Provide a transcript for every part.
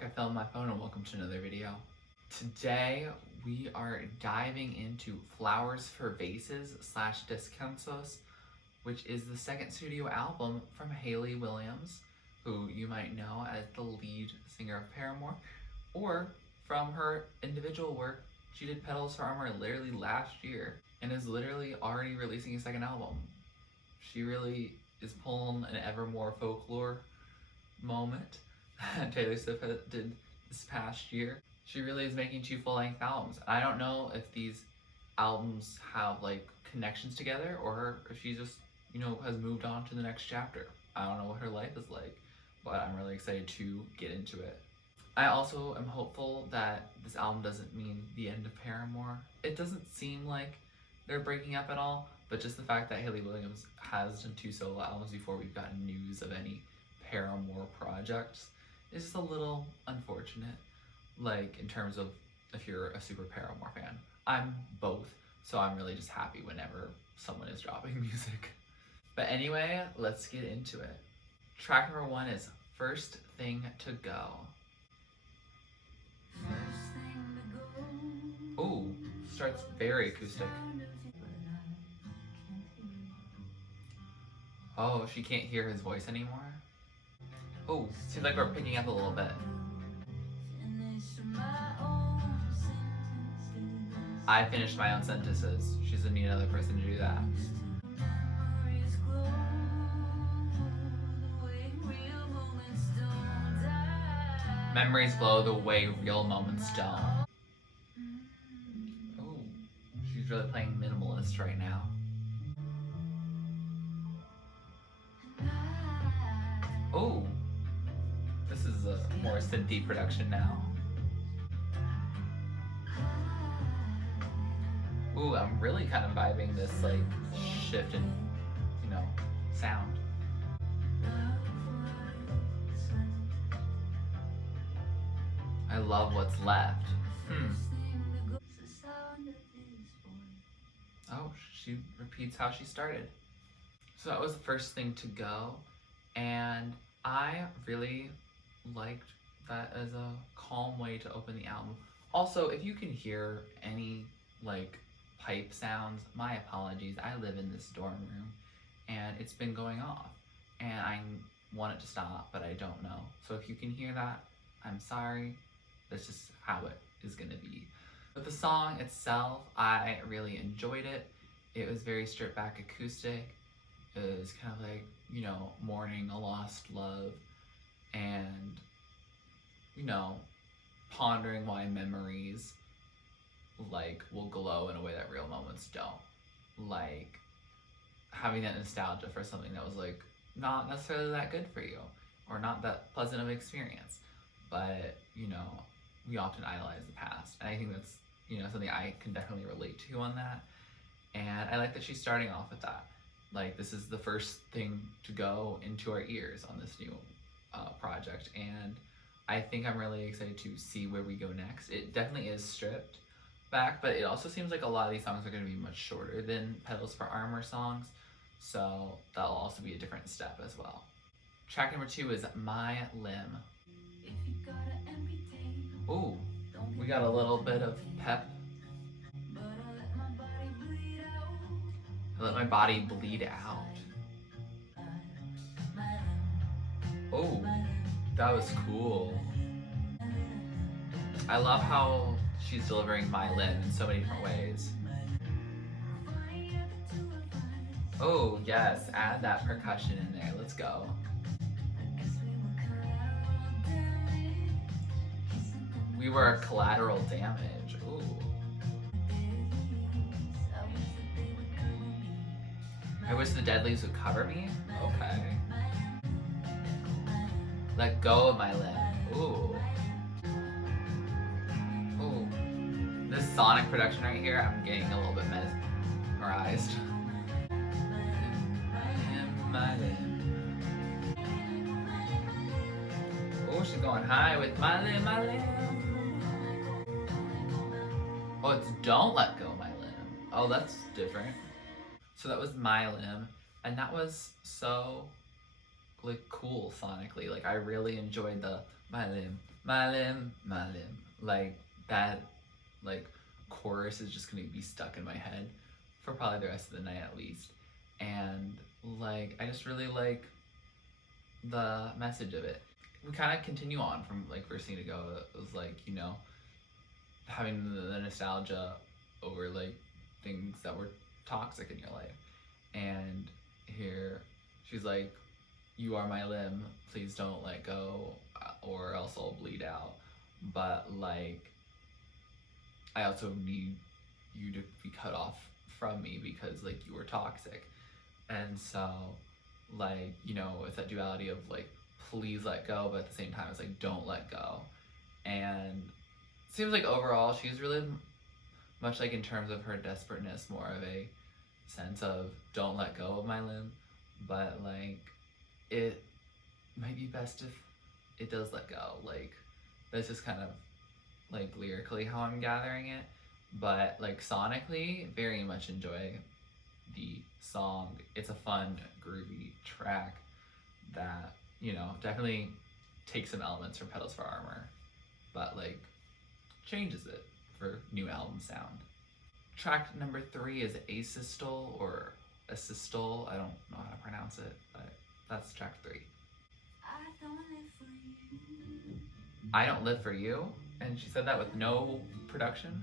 heck, I fell on my phone and welcome to another video. Today we are diving into Flowers for Vases / Descansos, which is the second studio album from Hayley Williams, who you might know as the lead singer of Paramore, or from her individual work. She did Petals for Armor literally last year and is literally already releasing a second album. She really is pulling an Evermore folklore moment Taylor Swift did this past year. She really is making 2 full-length albums. I don't know if these albums have like connections together or if she just, has moved on to the next chapter. I don't know what her life is like, but I'm really excited to get into it. I also am hopeful that this album doesn't mean the end of Paramore. It doesn't seem like they're breaking up at all, but just the fact that Hayley Williams has done 2 solo albums before we've gotten news of any Paramore projects is just a little unfortunate, like in terms of if you're a super Paramore fan. I'm both, so I'm really just happy whenever someone is dropping music. But anyway, let's get into it. Track number 1 is First Thing to Go. Ooh, starts very acoustic. Oh, she can't hear his voice anymore? Oh, seems like we're picking up a little bit. I finished my own sentences. She's gonna need another person to do that. Memories glow the way real moments don't. Oh, she's really playing minimalist right now. Oh, this is a more synthy production now. Ooh, I'm really kind of vibing this like shift in, sound. I love what's left. Oh, she repeats how she started. So that was the First Thing to Go, and I really liked that as a calm way to open the album. Also, if you can hear any like pipe sounds, my apologies. I live in this dorm room and it's been going off and I want it to stop, but I don't know. So if you can hear that, I'm sorry. That's just how it is gonna be. But the song itself, I really enjoyed it. It was very stripped back acoustic. It was kind of like, mourning a lost love and, pondering why memories will glow in a way that real moments don't. Like having that nostalgia for something that was not necessarily that good for you or not that pleasant of an experience. But, we often idolize the past. And I think that's, something I can definitely relate to on that. And I like that she's starting off with that. Like, this is the first thing to go into our ears on this new project. And I think I'm really excited to see where we go next. It definitely is stripped back, but it also seems like a lot of these songs are going to be much shorter than Petals for Armor songs. So that'll also be a different step as well. Track number 2 is My Limb. Ooh, we got a little bit of pep. I let my body bleed out. Oh, that was cool. I love how she's delivering My Limb in so many different ways. Oh yes, add that percussion in there. Let's go. We were collateral damage. Ooh. I wish the dead leaves would cover me. Okay. Let go of my limb. Ooh. Ooh. This sonic production right here, I'm getting a little bit mesmerized. My limb. Oh, she's going high with my limb, my limb. Oh, it's Don't Let Go My Limb. Oh, that's different. So that was My Limb, and that was so cool sonically. Like I really enjoyed the my limb, my limb, my limb. Like that like chorus is just gonna be stuck in my head for probably the rest of the night at least. And like I just really like the message of it. We kind of continue on from like first scene ago. It was like, you know, having the nostalgia over like things that were toxic in your life. And here she's like, you are my limb, please don't let go or else I'll bleed out. But like, I also need you to be cut off from me because like you were toxic. And so like, you know, it's that duality of like, please let go, but at the same time it's like, don't let go. And it seems like overall she's really much like in terms of her desperateness, more of a sense of don't let go of my limb, but like it might be best if it does let go. Like that's just kind of like lyrically how I'm gathering it, but like sonically, very much enjoy the song. It's a fun, groovy track that, you know, definitely takes some elements from Petals for Armor, but like changes it for new album sound. Track number 3 is Asystole or Asystole. I don't know how to pronounce it, but that's track 3. I don't live for you, and she said that with no production.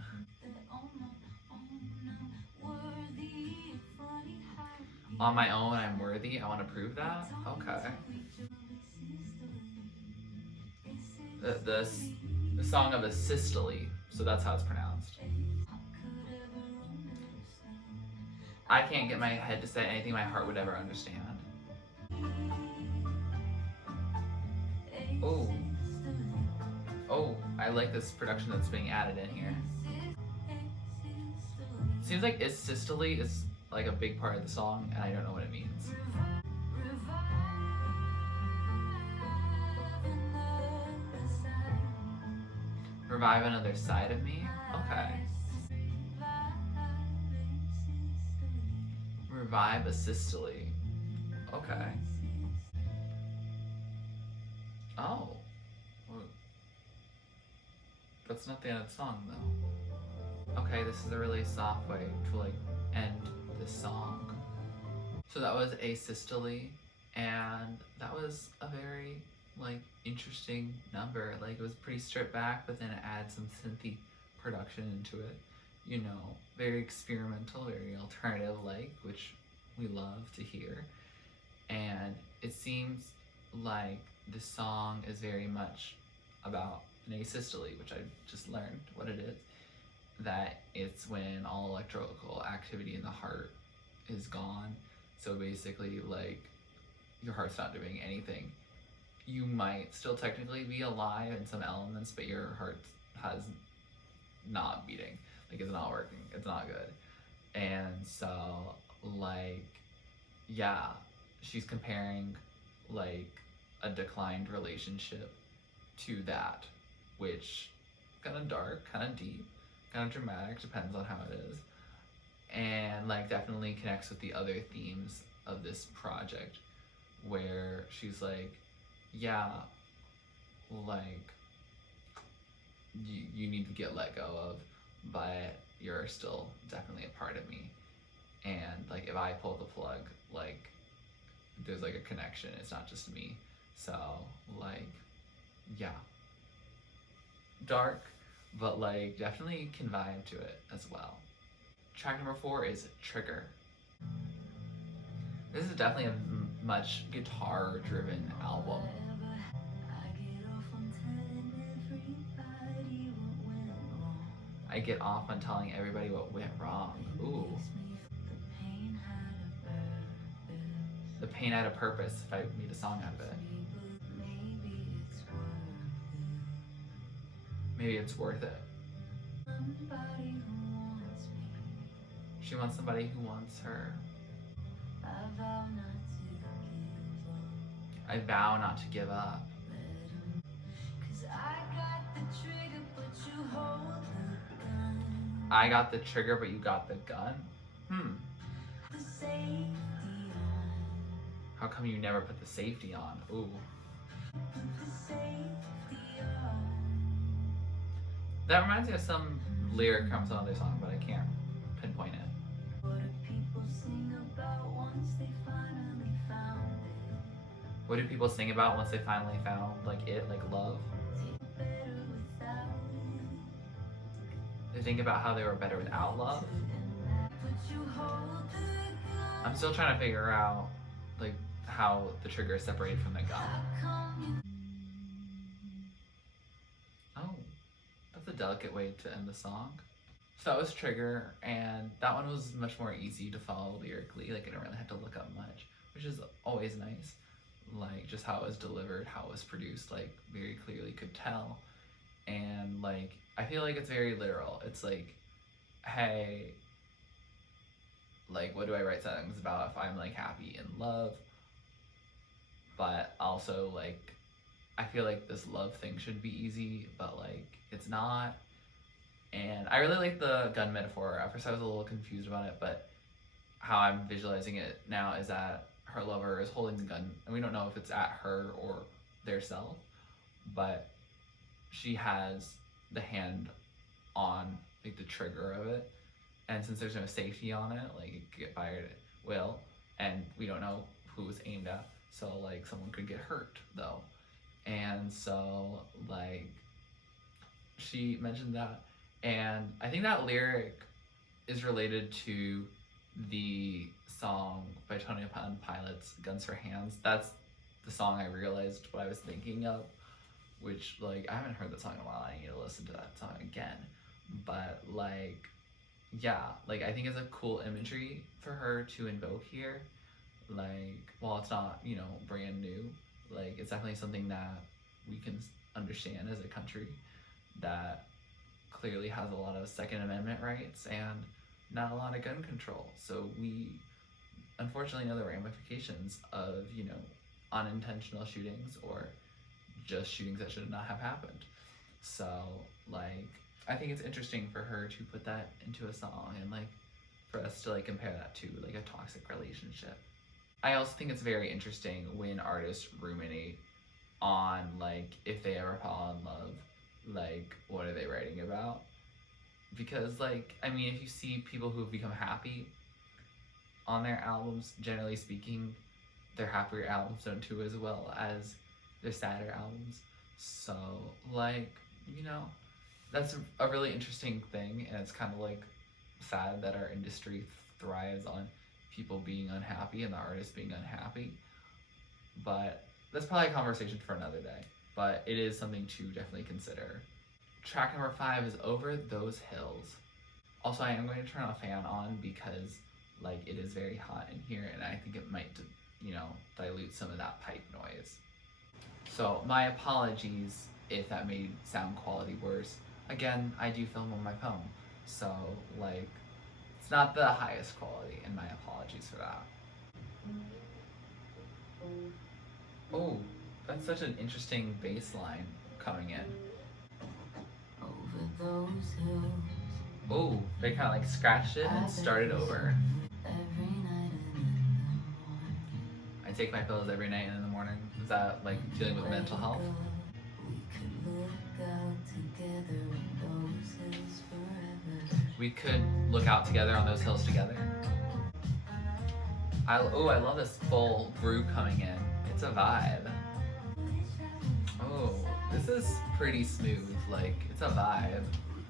On my own, I'm worthy. I want to prove that. Okay. The song of Asystole, so that's how it's pronounced. I can't get my head to say anything my heart would ever understand. Oh. Oh, I like this production that's being added in here. Seems like Asystole is like a big part of the song, and I don't know what it means. Revive another side of me? Okay. Revive Asystole. Okay. Oh. Well, that's not the end of the song, though. Okay, this is a really soft way to like end this song. So that was Asystole, and that was a very like interesting number. Like it was pretty stripped back, but then it adds some synthy production into it. You know, very experimental, very alternative like, which we love to hear. And it seems like the song is very much about an asystole, which I just learned what it is. That it's when all electrical activity in the heart is gone. So basically, like, your heart's not doing anything. You might still technically be alive in some elements, but your heart has not beating. Like, it's not working. It's not good. And so, like, yeah, she's comparing, like, a declined relationship to that, which kind of dark, kind of deep, kind of dramatic, depends on how it is. And like definitely connects with the other themes of this project, where she's like, yeah, like you need to get let go of, but you're still definitely a part of me. And like if I pull the plug, like there's like a connection, it's not just me. So like, yeah, dark, but like definitely can vibe to it as well. Track number 4 is Trigger. This is definitely a much guitar driven album. I get off on telling everybody what went wrong. Ooh. The pain had a purpose if I made a song out of it. Maybe it's worth it. She wants somebody who wants her. I vow not to give up. I got the trigger, but you got the gun? How come you never put the safety on? Ooh. That reminds me of some lyric from some other song, but I can't pinpoint it. What do people sing about once they finally found like it, like love? They think about how they were better without love. I'm still trying to figure out like how the trigger is separated from the gun. Oh, that's a delicate way to end the song. So that was Trigger, and that one was much more easy to follow lyrically. Like I didn't really have to look up much, which is always nice. Like just how it was delivered, how it was produced, like very clearly could tell. And like I feel like it's very literal. It's like, hey, like what do I write songs about if I'm like happy in love? But also like I feel like this love thing should be easy, but like it's not. And I really like the gun metaphor. At first I was a little confused about it, but how I'm visualizing it now is that her lover is holding the gun, and we don't know if it's at her or their self, but she has the hand on like the trigger of it, and since there's no safety on it, like it could get fired at will, and we don't know who it was aimed at, so like someone could get hurt though. And so like she mentioned that, and I think that lyric is related to the song by Tony Pilots, Guns for Hands. That's the song I realized what I was thinking of, which like I haven't heard that song in a while. I need to listen to that song again. But like, yeah, like I think it's a cool imagery for her to invoke here. Like, while it's not, you know, brand new, like it's definitely something that we can understand as a country that clearly has a lot of Second Amendment rights and not a lot of gun control. So we unfortunately know the ramifications of, you know, unintentional shootings or just shootings that should not have happened. So like I think it's interesting for her to put that into a song and like for us to like compare that to like a toxic relationship. I also think it's very interesting when artists ruminate on like if they ever fall in love, like what are they writing about? Because like I mean if you see people who've become happy on their albums, generally speaking, their happier albums don't do as well as their sadder albums. So like, you know, that's a really interesting thing, and it's kind of like sad that our industry thrives on people being unhappy and the artists being unhappy. But that's probably a conversation for another day. But it is something to definitely consider. Track number 5 is Over Those Hills. Also, I am going to turn a fan on because like it is very hot in here, and I think it might, you know, dilute some of that pipe noise. So my apologies if that made sound quality worse. Again, I do film on my phone, so like it's not the highest quality, and my apologies for that. Oh, that's such an interesting bass line coming in. Over those hills. Oh, they kind of like scratched it and started over. I take my pills every night and in the morning. Is that like dealing with mental health? We could look out together on those hills together. I love this full groove coming in. It's a vibe. Oh, this is pretty smooth. Like, it's a vibe.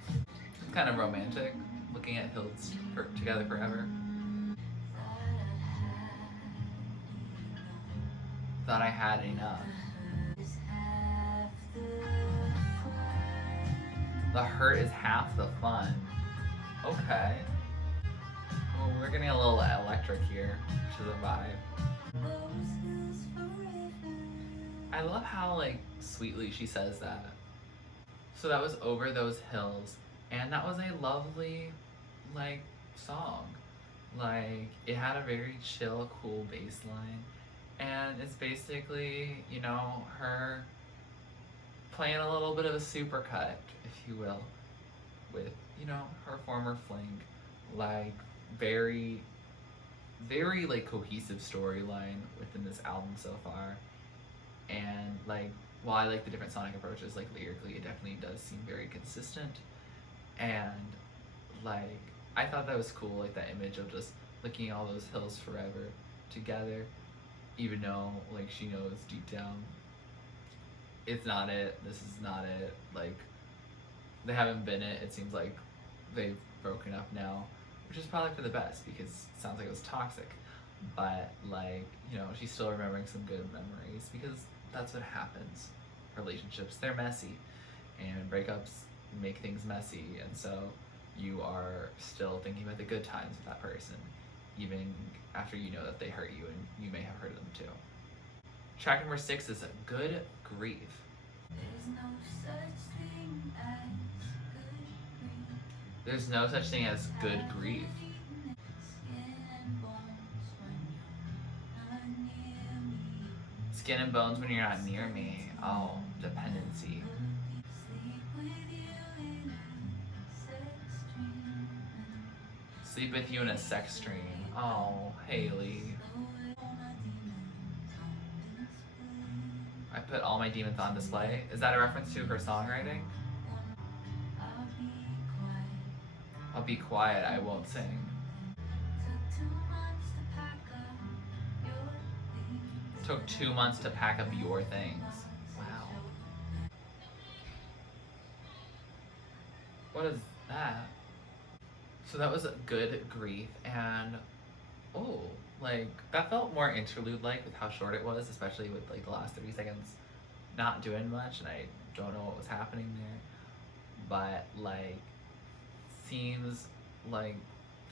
It's kind of romantic, looking at hills together forever. Thought I had enough. The hurt is half the fun. Okay. Oh, we're getting a little electric here, which is a vibe. I love how like sweetly she says that. So that was Over Those Hills, and that was a lovely like song. Like it had a very chill, cool bass line, and it's basically, you know, her playing a little bit of a supercut, if you will, with, you know, her former fling. Like very very like cohesive storyline within this album so far. And like, while I like the different sonic approaches, like lyrically it definitely does seem very consistent. And like, I thought that was cool, like that image of just looking at all those hills forever together, even though like she knows deep down it's not it, this is not it, like they haven't been it. It seems like they've broken up now, which is probably for the best because it sounds like it was toxic. But like, you know, she's still remembering some good memories because that's what happens. Relationships, they're messy, and breakups make things messy, and so you are still thinking about the good times with that person, even after you know that they hurt you and you may have hurt them too. Track number 6 is Good Grief. There's no such thing as good grief. There's no such thing as good grief. Skin and bones when you're not near me. Skin and bones when you're not near me. Oh, dependency. Sleep with you in a sex dream. Sleep with you in a sex dream. Oh, Hayley. I put all my demons on display. Is that a reference to her songwriting? I'll be quiet, I won't sing. Took 2 months to pack up your things. Wow. What is that? So that was Good Grief, and oh, like that felt more interlude-like with how short it was, especially with like the last 30 seconds not doing much, and I don't know what was happening there. But like, seems like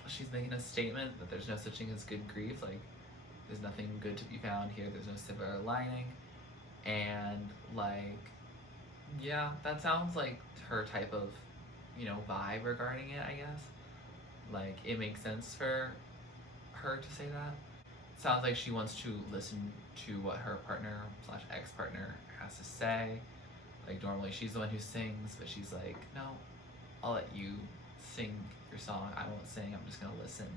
she's making a statement that there's no such thing as good grief. Like, there's nothing good to be found here. There's no silver lining, and like, yeah, that sounds like her type of, you know, vibe regarding it, I guess. Like, it makes sense for her to say that. Sounds like she wants to listen to what her partner slash ex-partner has to say. Like, normally she's the one who sings, but she's like, no, I'll let you sing your song. I won't sing, I'm just gonna listen.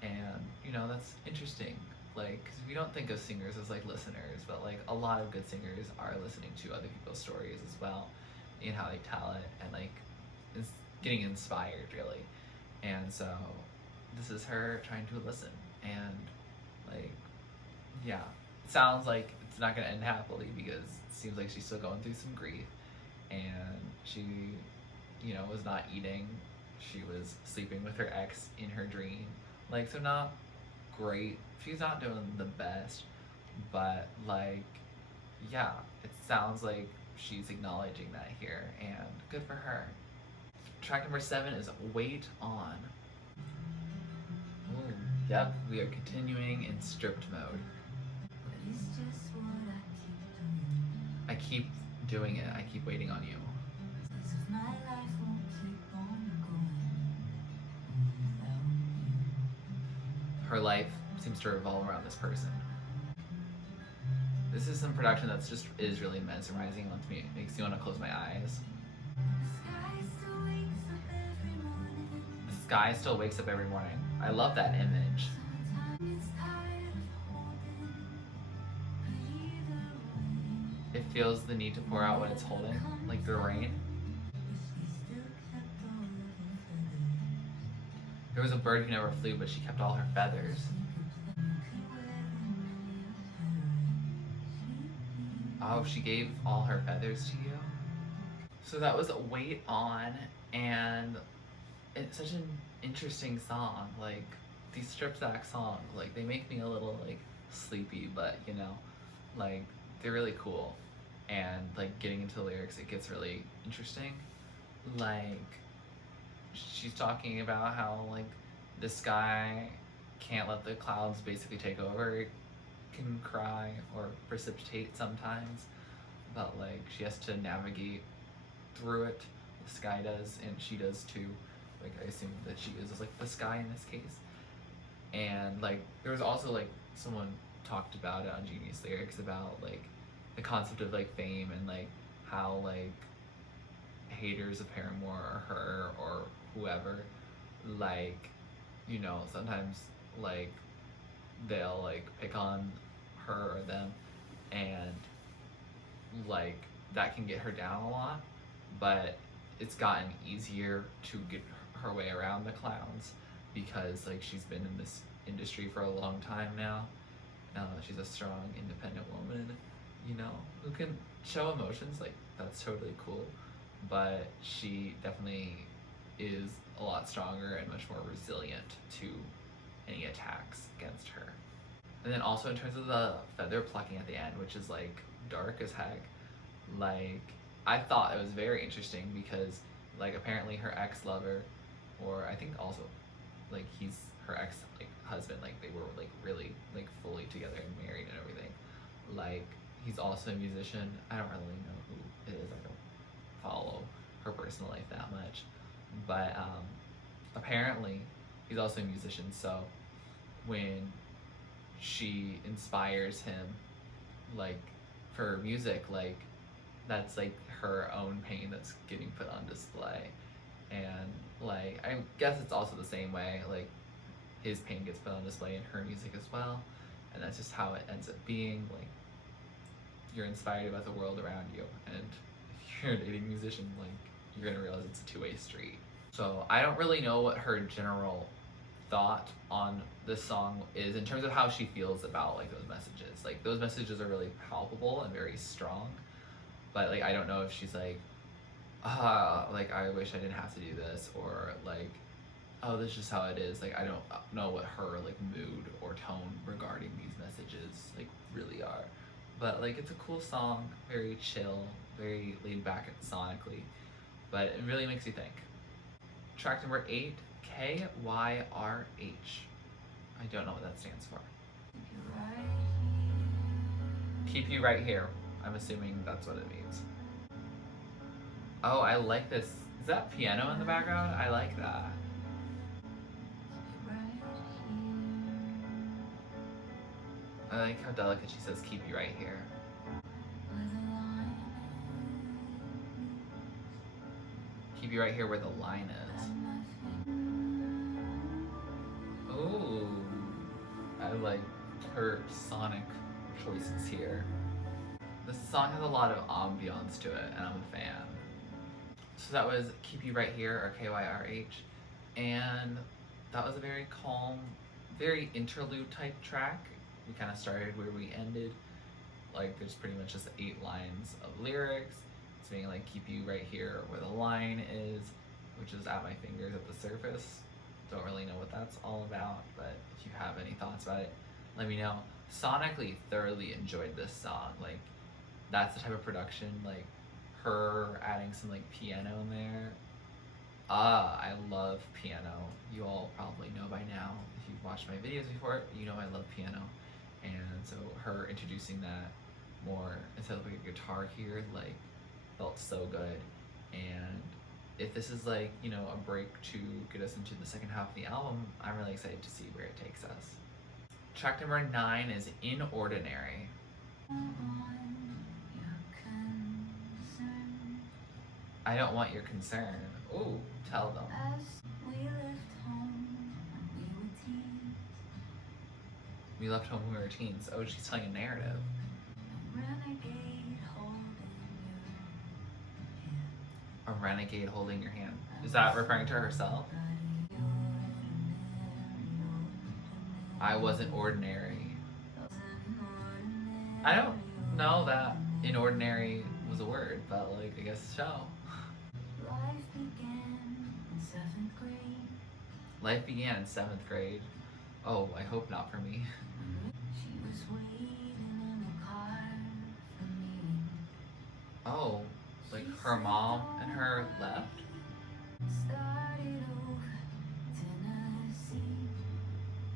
And, you know, that's interesting. Like, 'cause we don't think of singers as like listeners, but like a lot of good singers are listening to other people's stories as well, and how they tell it, and like it's getting inspired really. And so this is her trying to listen, and like, yeah, it sounds like it's not gonna end happily because it seems like she's still going through some grief, and she, you know, was not eating. She was sleeping with her ex in her dream. Like, so not great. She's not doing the best, but like, yeah, it sounds like she's acknowledging that here, and good for her. Track number 7 is Wait On. Ooh, yep, we are continuing in stripped mode. But it's just what I keep doing. I keep doing it. I keep waiting on you. As if my life won't keep on going without you. Her life seems to revolve around this person. This is some production that's just is really mesmerizing. Makes me want to close my eyes. The sky still wakes up every morning. The sky still wakes up every morning. I love that image. Sometimes it's tired of holding, but either way, It feels the need to pour out what it's holding, like the rain. she still kept all of her feathers. There was a bird who never flew, but she kept all her feathers. Oh, she gave all her feathers to you? So that was Wait On, and it's such an interesting song. Like, these strip sack songs, like, they make me a little, like, sleepy, but, you know, like, they're really cool. And, like, getting into the lyrics, it gets really interesting. Like, she's talking about how, like, the sky can't let the clouds basically take over. It can cry or precipitate sometimes, but like she has to navigate through it. The sky does, and she does too. Like, I assume that she is like the sky in this case. And like, there was also like someone talked about it on Genius Lyrics about like the concept of like fame, and like how like haters of Paramore or her or whoever, like, you know, sometimes like they'll like pick on her or them, and like that can get her down a lot, but it's gotten easier to get her way around the clowns because like she's been in this industry for a long time now. She's a strong, independent woman, you know, who can show emotions. Like that's totally cool, but she definitely is a lot stronger and much more resilient to any attacks against her. And then also in terms of the feather plucking at the end, which is like dark as heck, like I thought it was very interesting because like apparently her ex-lover, or I think also like he's her ex like husband, like they were like really like fully together and married and everything. Like he's also a musician. I don't really know who it is. I don't follow her personal life that much, but apparently he's also a musician. So when she inspires him like for music, like that's like her own pain that's getting put on display. And like I guess it's also the same way, like his pain gets put on display in her music as well, and that's just how it ends up being. Like you're inspired about the world around you, and if you're a dating musician, like you're gonna realize it's a two-way street. So I don't really know what her general thought on this song is in terms of how she feels about like those messages. Like those messages are really palpable and very strong, but like I don't know if she's like, like I wish I didn't have to do this, or like, oh, this is just how it is. Like I don't know what her like mood or tone regarding these messages like really are. But like it's a cool song, very chill, very laid back sonically, but it really makes you think. Track number 8, KYRH. I don't know what that stands for. Keep you right here. I'm assuming that's what it means. Oh, I like this. Is that piano in the background? I like that. I like how delicate she says, keep you right here. Keep you right here where the line is. Ooh, I like her sonic choices here. This song has a lot of ambiance to it, and I'm a fan. So that was Keep You Right Here, or KYRH, and that was a very calm, very interlude type track. We kind of started where we ended. Like there's pretty much just 8 lines of lyrics. It's being like keep you right here where the line is, which is at my fingers at the surface. Don't really know what that's all about, but if you have any thoughts about it, let me know. Sonically, thoroughly enjoyed this song. Like that's the type of production, like her adding some like piano in there. I love piano. You all probably know by now, if you've watched my videos before, you know I love piano. And so her introducing that more instead of like a guitar here, like felt so good. And if this is like, you know, a break to get us into the second half of the album, I'm really excited to see where it takes us. Track number 9 is Inordinary. I don't want your concern. Ooh, tell them. We left home when we were teens. Oh, she's telling a narrative. A renegade holding your hand. Is that referring to herself? I wasn't ordinary. I don't know that inordinary was a word, but like I guess so. Life began in 7th grade. Oh, I hope not for me. Oh, like her mom and her left?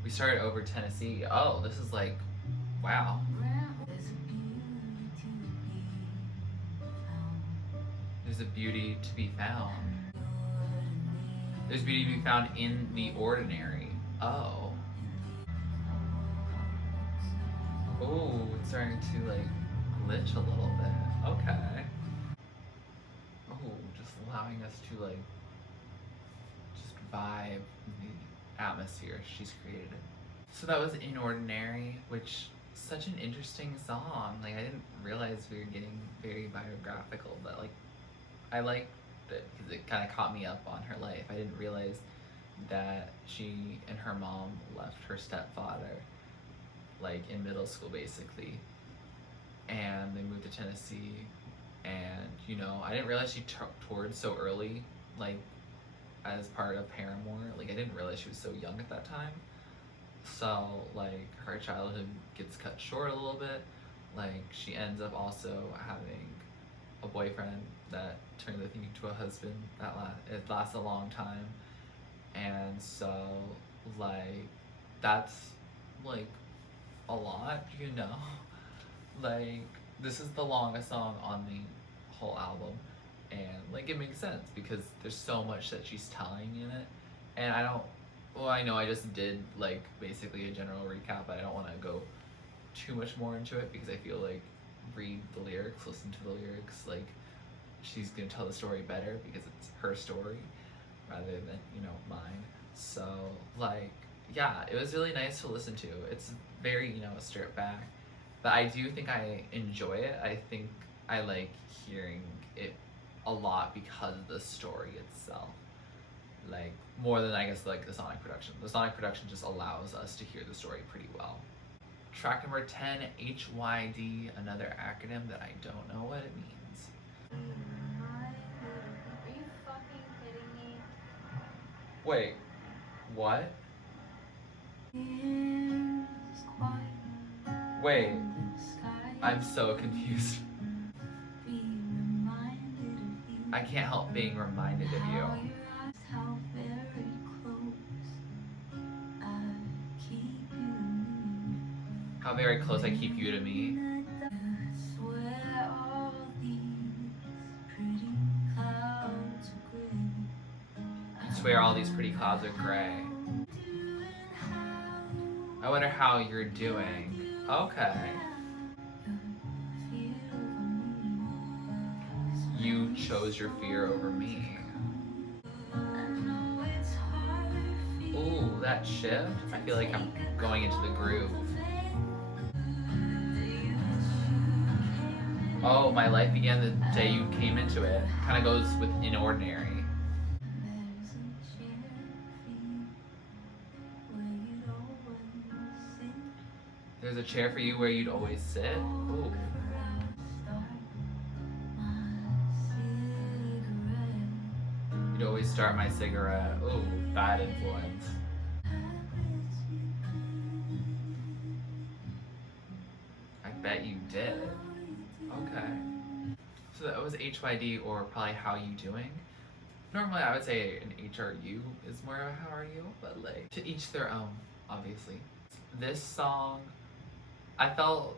We started over Tennessee. Oh, this is like, wow. There's a beauty to be found. There's beauty to be found in the ordinary. Oh. Oh, it's starting to like glitch a little bit. Okay. Oh, just allowing us to like just vibe the atmosphere she's created. So that was Inordinary, which such an interesting song. Like I didn't realize we were getting very biographical, but like I liked it because it kind of caught me up on her life. I didn't realize that she and her mom left her stepfather like in middle school basically, and they moved to Tennessee. And you know, I didn't realize she toured so early, like as part of Paramore. Like I didn't realize she was so young at that time. So like her childhood gets cut short a little bit. Like she ends up also having a boyfriend that turns I think into a husband. It lasts a long time, and so like that's like a lot, you know. Like this is the longest song on the whole album, and like it makes sense because there's so much that she's telling in it, and I don't. Well, I know I just did like basically a general recap, but I don't want to go too much more into it because I feel like read the lyrics, listen to the lyrics, like she's gonna tell the story better because it's her story rather than, you know, mine. So like yeah, it was really nice to listen to. It's very, you know, stripped back, but I do think I enjoy it. I think I like hearing it a lot because of the story itself, like more than I guess like the sonic production. The sonic production just allows us to hear the story pretty well. Track number 10, HYD, another acronym that I don't know what it means. Are you fucking kidding me? Wait, what? Wait, I'm so confused. I can't help being reminded of you. How very close I keep you to me. I swear all these pretty clouds are gray. I wonder how you're doing. Okay. You chose your fear over me. Ooh, that shift. I feel like I'm going into the groove. Oh, my life began the day you came into it. Kind of goes with Inordinary. There's a chair for you where you'd always sit. Ooh. You'd always start my cigarette. Ooh, bad influence. I bet you did. Okay. So that was HYD, or probably How You Doing. Normally I would say an HRU is more of a how are you, but like to each their own, obviously. This song, I felt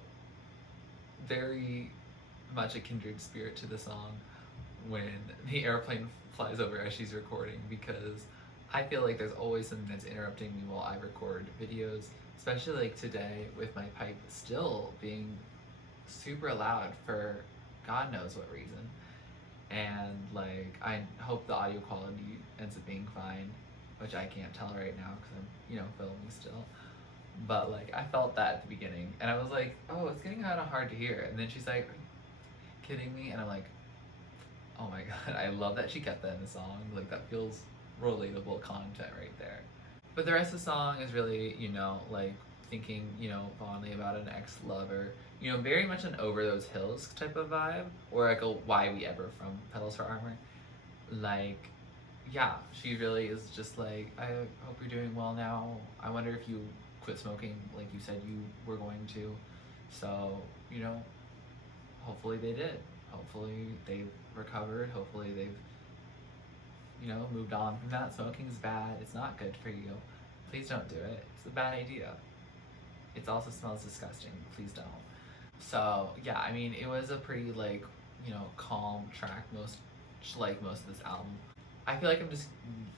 very much a kindred spirit to the song when the airplane flies over as she's recording, because I feel like there's always something that's interrupting me while I record videos, especially like today with my pipe still being super loud for God knows what reason. And like I hope the audio quality ends up being fine, which I can't tell right now because I'm, you know, filming still. But like I felt that at the beginning, and I was like, oh, it's getting kind of hard to hear. And then she's like, are you kidding me? And I'm like, oh my god, I love that she kept that in the song. Like that feels relatable content right there. But the rest of the song is really, you know, like thinking, you know, fondly about an ex-lover. You know, very much an Over Those Hills type of vibe, or like a Why We Ever from Petals for Armor. Like, yeah, she really is just like, I hope you're doing well now. I wonder if you quit smoking like you said you were going to. So, you know, hopefully they did. Hopefully they've recovered. Hopefully they've, you know, moved on from that. Smoking's bad. It's not good for you. Please don't do it. It's a bad idea. It also smells disgusting. Please don't. So yeah, I mean, it was a pretty like, you know, calm track most of this album. I feel like I'm just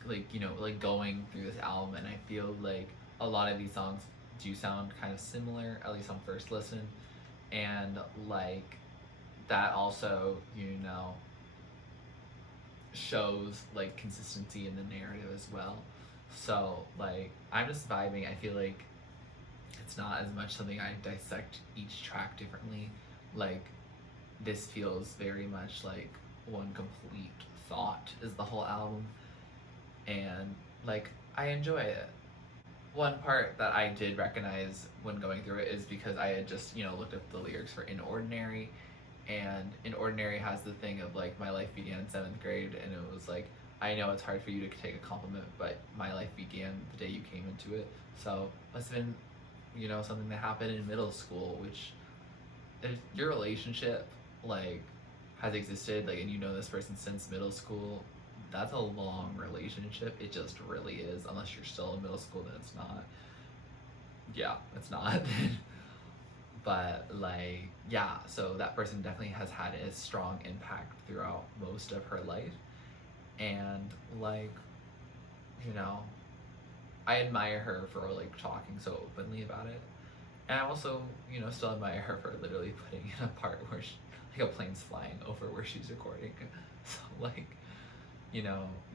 like, you know, like going through this album, and I feel like a lot of these songs do sound kind of similar, at least on first listen, and like that also, you know, shows like consistency in the narrative as well. So like I'm just vibing. I feel like it's not as much something I dissect each track differently. Like, this feels very much like one complete thought is the whole album, and like I enjoy it. One part that I did recognize when going through it is because I had just, looked up the lyrics for Inordinary, and Inordinary has the thing of like, my life began in 7th grade, and it was like, I know it's hard for you to take a compliment, but my life began the day you came into it. So must have been, something that happened in middle school, which if your relationship like has existed, like, and you know this person since middle school, that's a long relationship. It just really is. Unless you're still in middle school, then it's not. Yeah, it's not. But like, yeah, so that person definitely has had a strong impact throughout most of her life. And like, you know, I admire her for like talking so openly about it. And I also, still admire her for literally putting in a part where like a plane's flying over where she's recording. So like, we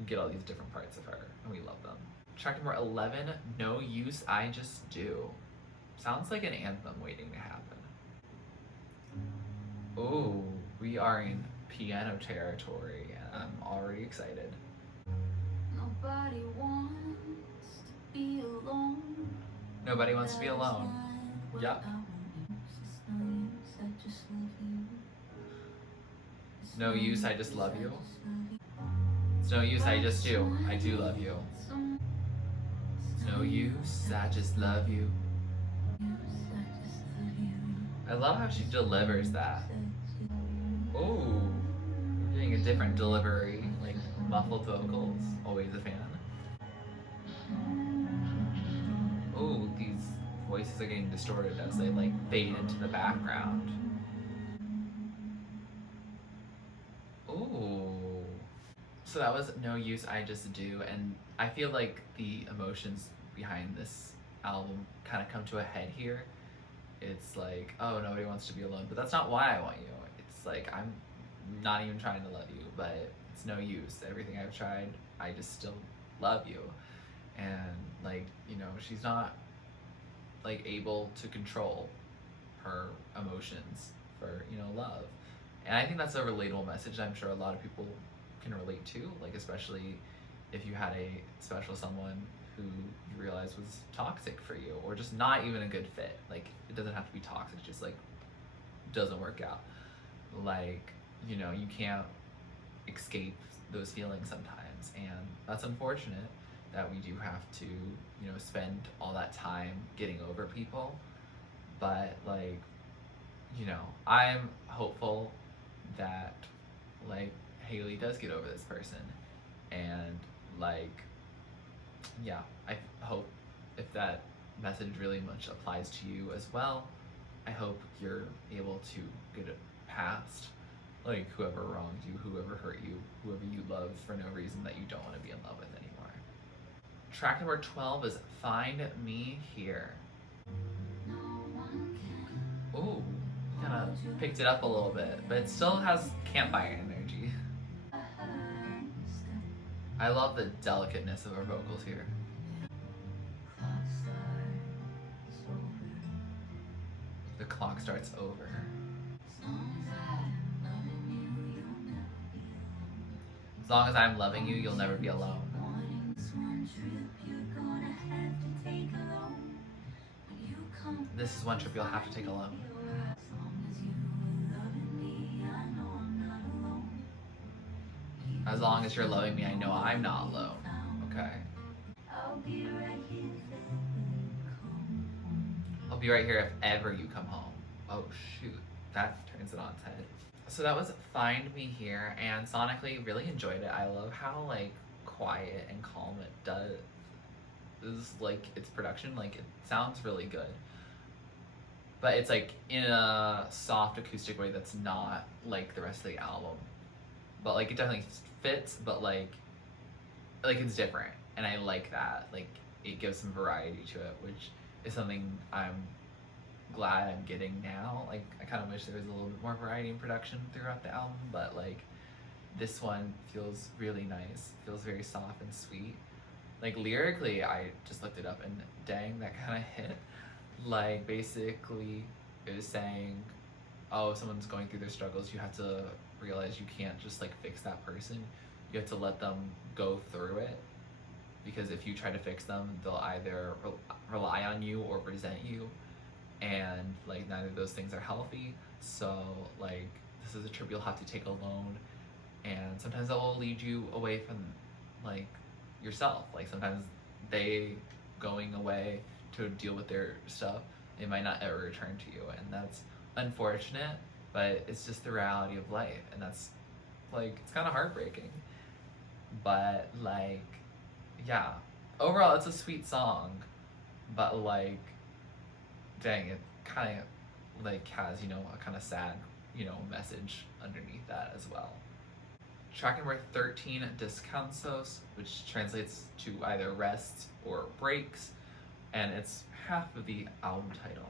get all these different parts of her, and we love them. Track number 11, No Use, I Just Do. Sounds like an anthem waiting to happen. Oh, we are in piano territory, and I'm already excited. Nobody wants to be alone. Nobody wants to be alone. Yep. No use, I just love you. It's no use, I just do. I do love you. It's no use, I just love you. I love how she delivers that. Oh, we're getting a different delivery, like muffled vocals. Always a fan. Oh, these voices are getting distorted as they like fade into the background. Ooh. So that was No Use, I Just Do, and I feel like the emotions behind this album kind of come to a head here. It's like, oh, nobody wants to be alone, but that's not why I want you. It's like, I'm not even trying to love you, but it's no use. Everything I've tried, I just still love you. And like, she's not like able to control her emotions for, love. And I think that's a relatable message I'm sure a lot of people can relate to, like especially if you had a special someone who you realize was toxic for you, or just not even a good fit. Like, it doesn't have to be toxic, just like doesn't work out. Like, you can't escape those feelings sometimes, and that's unfortunate that we do have to, spend all that time getting over people. But like, I'm hopeful that like Hayley does get over this person, and like, yeah, I hope if that message really much applies to you as well, I hope you're able to get it past like whoever wronged you, whoever hurt you, whoever you love for no reason that you don't want to be in love with anymore. Track number 12 is Find Me Here. Ooh, kind of picked it up a little bit, but it still has campfire energy. I love the delicateness of her vocals here. The clock starts over. As long as I'm loving you, you'll never be alone. This is one trip you'll have to take alone. As long as you're loving me, I know I'm not alone. Okay. I'll be right here if ever you come home. Oh shoot, that turns it on its head. So that was Find Me Here, and sonically really enjoyed it. I love how like quiet and calm it does. Is like its production, like it sounds really good. But it's like in a soft acoustic way that's not like the rest of the album. But like it definitely fits, but like it's different, and I like that. Like it gives some variety to it, which is something I'm glad I'm getting now. Like I kind of wish there was a little bit more variety in production throughout the album, but like this one feels really nice. Feels very soft and sweet. Like lyrically, I just looked it up, and dang, that kind of hit. Like, basically, it was saying, oh, if someone's going through their struggles, you have to realize you can't just like fix that person. You have to let them go through it, because if you try to fix them, they'll either rely on you or resent you, and like neither of those things are healthy. So like this is a trip you'll have to take alone, and sometimes that will lead you away from like yourself. Like sometimes they going away to deal with their stuff, they might not ever return to you, and that's unfortunate, but it's just the reality of life, and that's like it's kind of heartbreaking. But like, yeah, overall it's a sweet song, but like, dang, it kind of like has, you know, a kind of sad, you know, message underneath that as well. Track number 13, Descansos, which translates to either rests or breaks, and it's half of the album title.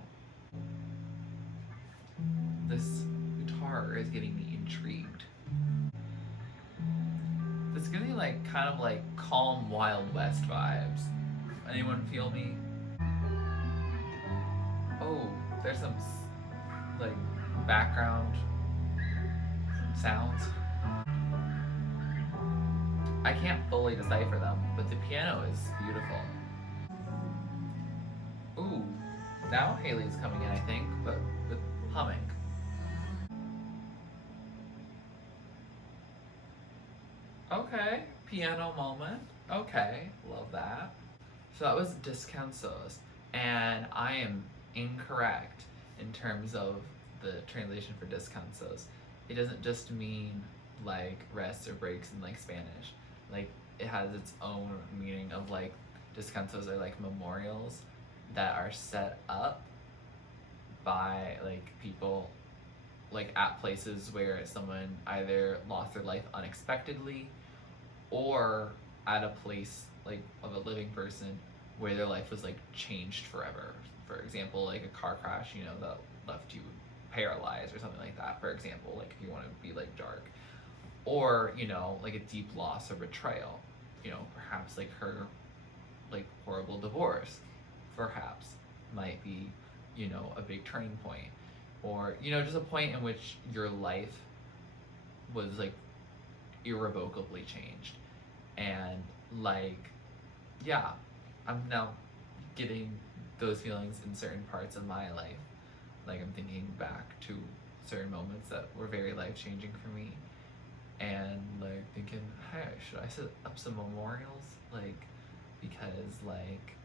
This guitar is getting me intrigued. It's giving me like kind of like calm Wild West vibes. Anyone feel me? Oh, there's some like background sounds. I can't fully decipher them, but the piano is beautiful. Ooh, now Hayley's coming in, I think, but with humming. Okay, piano moment. Okay, love that. So that was Descansos, and I am incorrect in terms of the translation for Descansos. It doesn't just mean like rests or breaks in like Spanish. Like it has its own meaning of like descansos are like memorials that are set up by like people like at places where someone either lost their life unexpectedly or at a place like of a living person where their life was like changed forever. For example, like a car crash, you know, that left you paralyzed or something like that, for example, like if you want to be like dark. Or, you know, like a deep loss or betrayal. You know, perhaps like her like horrible divorce, perhaps might be, you know, a big turning point. Or, you know, just a point in which your life was like irrevocably changed. And like, yeah, I'm now getting those feelings in certain parts of my life. Like I'm thinking back to certain moments that were very life changing for me, and like thinking, hey, should I set up some memorials? Like, because like,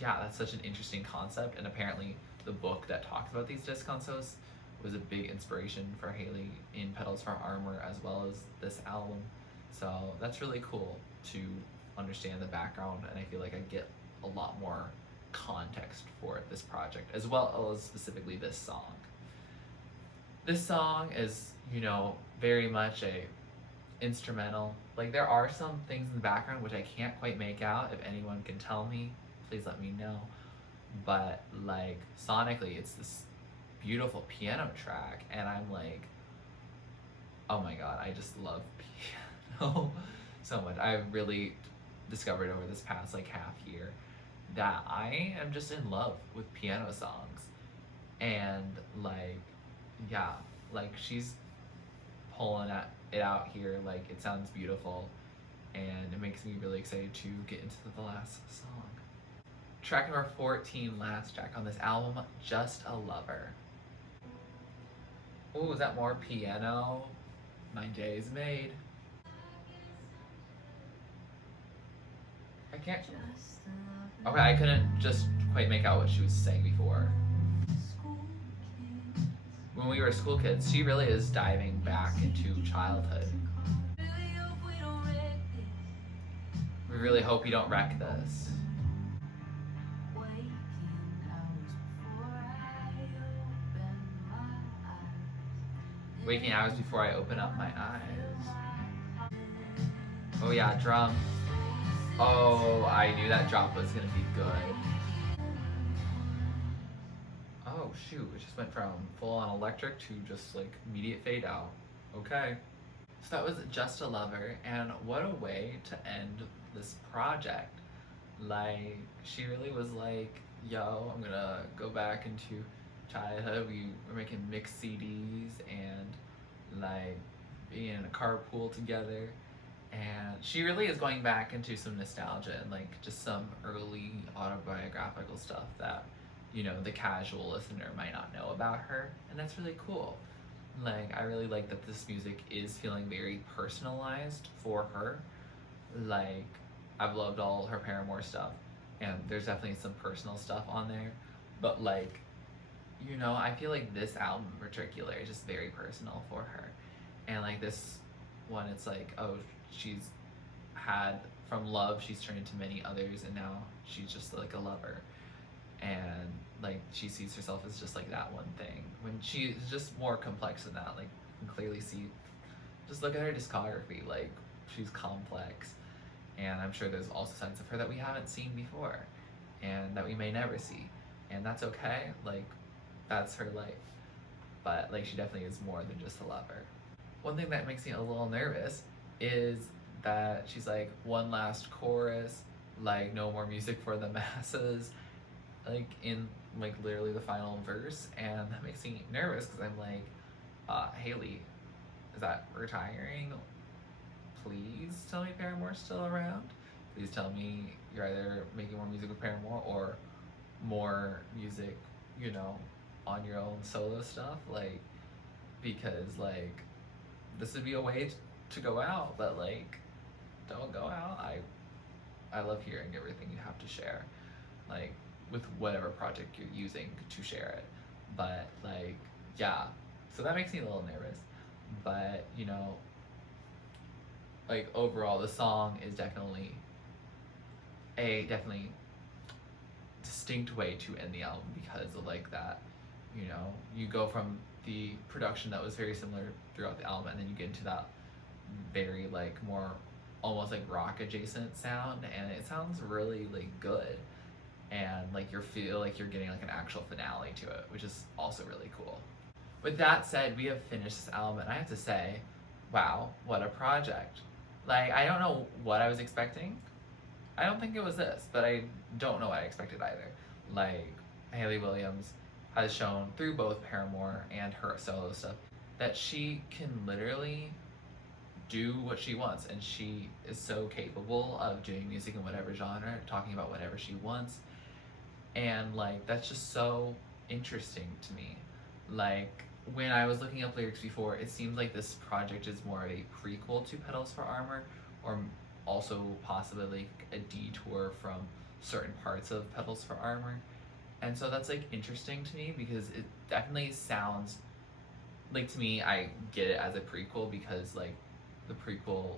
yeah, that's such an interesting concept, and apparently the book that talks about these descansos was a big inspiration for Hayley in Petals from Armor as well as this album. So that's really cool to understand the background, and I feel like I get a lot more context for this project as well as specifically this song. This song is, you know, very much a instrumental. Like there are some things in the background which I can't quite make out. If anyone can tell me, please let me know. But like sonically, it's this beautiful piano track, and I'm like, oh my god, I just love piano so much. I've really discovered over this past like half year that I am just in love with piano songs. And like, yeah, like she's pulling it out here, like it sounds beautiful, and it makes me really excited to get into the last song. Track number 14, last track on this album, Just a Lover. Ooh, is that more piano? My day is made. I can't. Okay, I couldn't just quite make out what she was saying before. When we were school kids, she really is diving back into childhood. We really hope you don't wreck this. Waking hours before I open up my eyes. Oh yeah, drum. Oh, I knew that drop was gonna be good. Oh shoot, it just went from full on electric to just like immediate fade out. Okay. So that was Just a Lover, and what a way to end this project. Like, she really was like, yo, I'm gonna go back into childhood. We were making mixed CDs and like being in a carpool together. And she really is going back into some nostalgia and like just some early autobiographical stuff that, you know, the casual listener might not know about her. And that's really cool. Like, I really like that this music is feeling very personalized for her. Like, I've loved all her Paramore stuff, and there's definitely some personal stuff on there. But, like, you know, I feel like this album in particular is just very personal for her. And, like, this one, it's like, oh, she's had from love, she's turned into many others, and now she's just like a lover. And like she sees herself as just like that one thing when she's just more complex than that. Like you can clearly see, just look at her discography, like she's complex. And I'm sure there's also sides of her that we haven't seen before and that we may never see, and that's okay. Like that's her life. But like she definitely is more than just a lover. One thing that makes me a little nervous is that she's like, one last chorus, like no more music for the masses, like in like literally the final verse. And that makes me nervous because I'm like, Hayley, is that retiring? Please tell me Paramore's still around. Please tell me you're either making more music with Paramore or more music, you know, on your own solo stuff. Like, because like this would be a way to go out, but like don't go out. I love hearing everything you have to share, like with whatever project you're using to share it. But like, yeah, so that makes me a little nervous. But you know, like overall the song is definitely a distinct way to end the album because of like that, you know, you go from the production that was very similar throughout the album and then you get into that very like more almost like rock adjacent sound, and it sounds really like good, and like you feel like you're getting like an actual finale to it, which is also really cool. With that said, we have finished this album and I have to say, wow, what a project. Like I don't know what I was expecting. I don't think it was this, but I don't know what I expected either. Like Hayley Williams has shown through both Paramore and her solo stuff that she can literally do what she wants, and she is so capable of doing music in whatever genre, talking about whatever she wants, and like that's just so interesting to me. Like when I was looking up lyrics before, it seems like this project is more of a prequel to Petals for Armor, or also possibly like a detour from certain parts of Petals for Armor. And so that's like interesting to me because it definitely sounds like, to me, I get it as a prequel because like the prequel,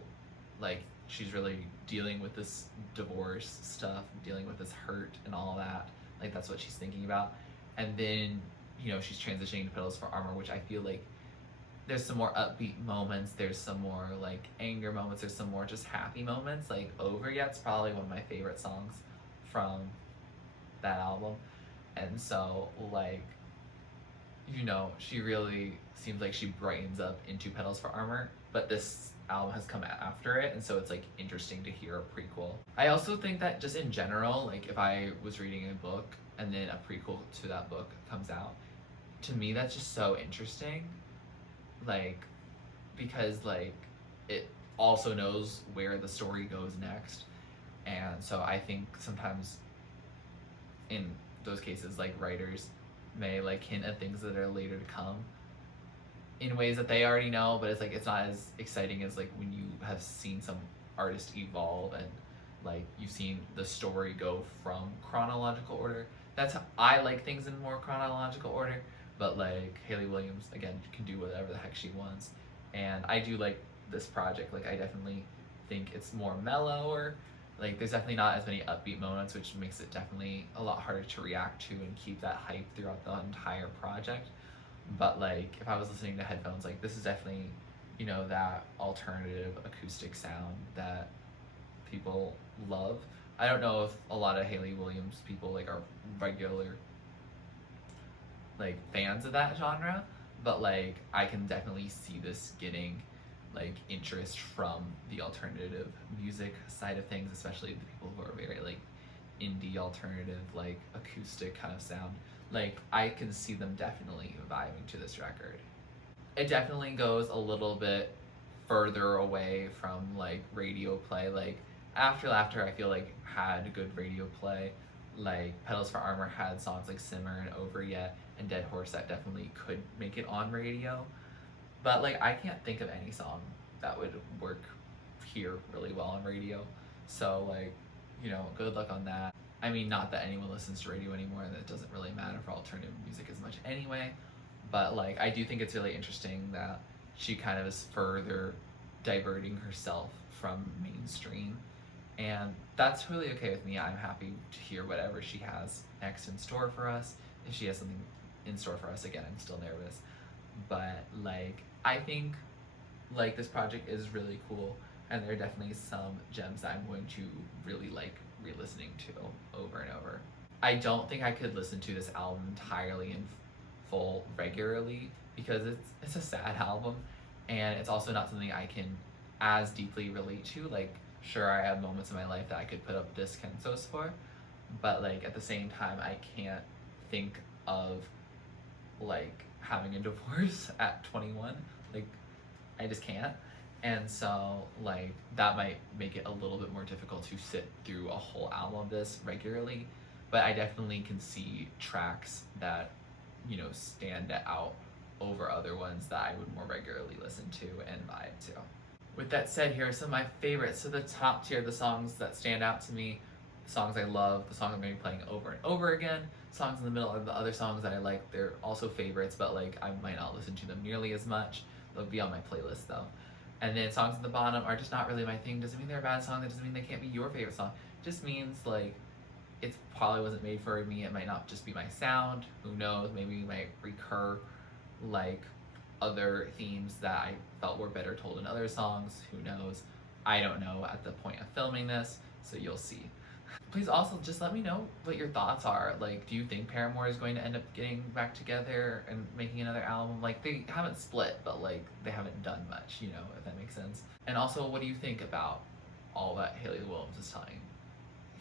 like she's really dealing with this divorce stuff, dealing with this hurt and all that. Like that's what she's thinking about. And then, you know, she's transitioning to Petals for Armor, which I feel like there's some more upbeat moments, there's some more like anger moments, there's some more just happy moments. Like Over Yet's probably one of my favorite songs from that album. And so like, you know, she really seems like she brightens up into Petals for Armor, but this album has come after it, and so it's like interesting to hear a prequel. I also think that just in general, like if I was reading a book and then a prequel to that book comes out, to me that's just so interesting. Like, because like it also knows where the story goes next. And so I think sometimes in those cases, like writers may like hint at things that are later to come in ways that they already know, but it's like it's not as exciting as like when you have seen some artist evolve and like you've seen the story go from chronological order. That's how I like things in more chronological order, but like Hayley Williams again can do whatever the heck she wants. And I do like this project. Like I definitely think it's more mellower. Like there's definitely not as many upbeat moments, which makes it definitely a lot harder to react to and keep that hype throughout the entire project. But like if I was listening to headphones, like this is definitely, you know, that alternative acoustic sound that people love. I don't know if a lot of Hayley Williams people like are regular like fans of that genre, but like I can definitely see this getting like interest from the alternative music side of things, especially the people who are very like indie alternative, like acoustic kind of sound. Like I can see them definitely vibing to this record. It definitely goes a little bit further away from like radio play. Like After Laughter I feel like had good radio play. Like Petals for Armor had songs like Simmer and Over Yet and Dead Horse that definitely could make it on radio. But like I can't think of any song that would work here really well on radio. So like, you know, good luck on that. I mean, not that anyone listens to radio anymore, and it doesn't really matter for alternative music as much anyway. But like, I do think it's really interesting that she kind of is further diverting herself from mainstream, and that's really okay with me. I'm happy to hear whatever she has next in store for us. If she has something in store for us, again, I'm still nervous. But like, I think like this project is really cool, and there are definitely some gems that I'm going to really like re-listening to over and over. I don't think I could listen to this album entirely in full regularly because it's a sad album, and it's also not something I can as deeply relate to. Like, sure, I have moments in my life that I could put up Descansos for, but like at the same time I can't think of like having a divorce at 21. Like, I just can't. And so like that might make it a little bit more difficult to sit through a whole album of this regularly, but I definitely can see tracks that, you know, stand out over other ones that I would more regularly listen to and vibe to. With that said, here are some of my favorites. So the top tier, the songs that stand out to me, the songs I love, the songs I'm going to be playing over and over again. Songs in the middle are the other songs that I like. They're also favorites, but like I might not listen to them nearly as much. They'll be on my playlist though. And then songs at the bottom are just not really my thing. Doesn't mean they're a bad song. That doesn't mean they can't be your favorite song. Just means like it probably wasn't made for me. It might not just be my sound. Who knows? Maybe we might recur like other themes that I felt were better told in other songs. Who knows? I don't know at the point of filming this, so you'll see. Please also just let me know what your thoughts are. Like, do you think Paramore is going to end up getting back together and making another album? Like, they haven't split, but like they haven't done much, you know, if that makes sense. And also, what do you think about all that Hayley Williams is telling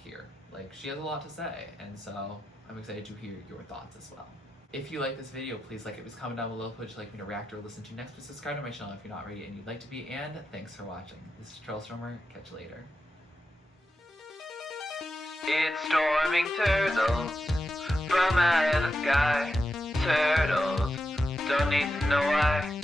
here? Like, she has a lot to say, and so I'm excited to hear your thoughts as well. If you like this video, please like it, please comment down below what you'd like me to react or listen to next. Please subscribe to my channel if you're not already and you'd like to be, and thanks for watching. This is TurtleStormer. Catch you later. It's storming turtles from out of the sky. Turtles don't need to know why.